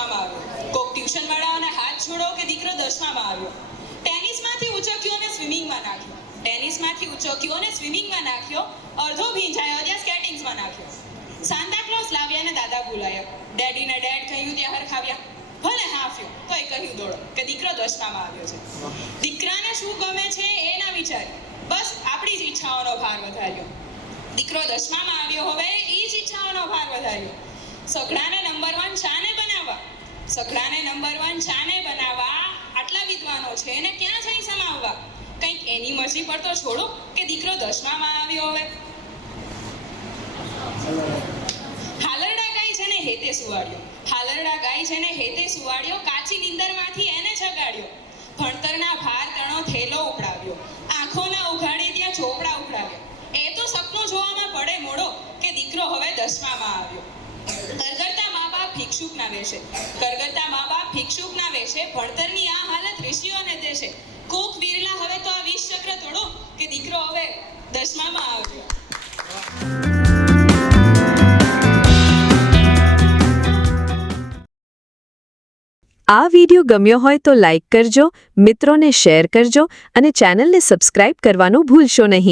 દસમામાં આવ્યો, કોક ટ્યુશન વાળાઓના હાથ છોડો કે દીકરો 10મામાં આવ્યો, ટેનિસમાંથી ઉચક્યોને સ્વિમિંગમાં નાખ્યો, ટેનિસમાંથી ઉચક્યોને સ્વિમિંગમાં નાખ્યો, અડધો ભીંજાયો ત્યાં સ્કેટિંગ્સમાં નાખ્યો, સાન્તા ક્લોઝ લાવ્યા ને દાદા બોલાયા, ડેડીને ડેડ કહ્યું ત્યાં હરખાવ્યા, ભલે હાફ્યો તોય કહ્યું દોડો કે દીકરો 10મામાં આવ્યો છે. દીકરાને શું ગમે છે એ ના વિચાર્યું, બસ આપણી જ ઈચ્છાઓનો ભાર વધાર્યો. દીકરો 10મામાં આવ્યો, હવે એ જ ઈચ્છાઓનો ભાર વધાર્યો. સઘળાને નંબર 1 શાને બનાવવા, સઘળાને નંબર 1 શાને બનાવવા, આટલા વિદ્વાનો છે એને ક્યાં જઈ સમાવવા, કંઈક એની મરજી પર તો છોડો કે દીકરો 10મામાં આવ્યો. હવે હાલરડા ગાય છે ને હેતે સુવાડ્યો, હાલરડા ગાય છે ને હેતે સુવાડ્યો, કાચી નીંદરમાંથી એને જગાડ્યો, ભણતરના ભાર તણો થેલો ઉપડાવ્યો, આંખોના ઉઘાડે ત્યાં ચોપડા ઉપડાવ્યો. એ તો સપનું જોવામાં પડે મોડો કે દીકરો હવે 10મામાં આવ્યો. કરગરતા મા બાપ ભિક્ષુકના વેશે, કરગરતા મા બાપ ભિક્ષુકના વેશે, ભણતરની આ હાલત ઋષિઓને દેશે. કોક વિરલા હવે તો આ 20 ચક્ર તોડો કે દીકરો હવે 10મામાં આવ્યો. આ વિડિયો ગમ્યો હોય તો લાઈક કરજો, મિત્રોને શેર કરજો અને ચેનલને સબસ્ક્રાઇબ કરવાનું ભૂલશો નહીં.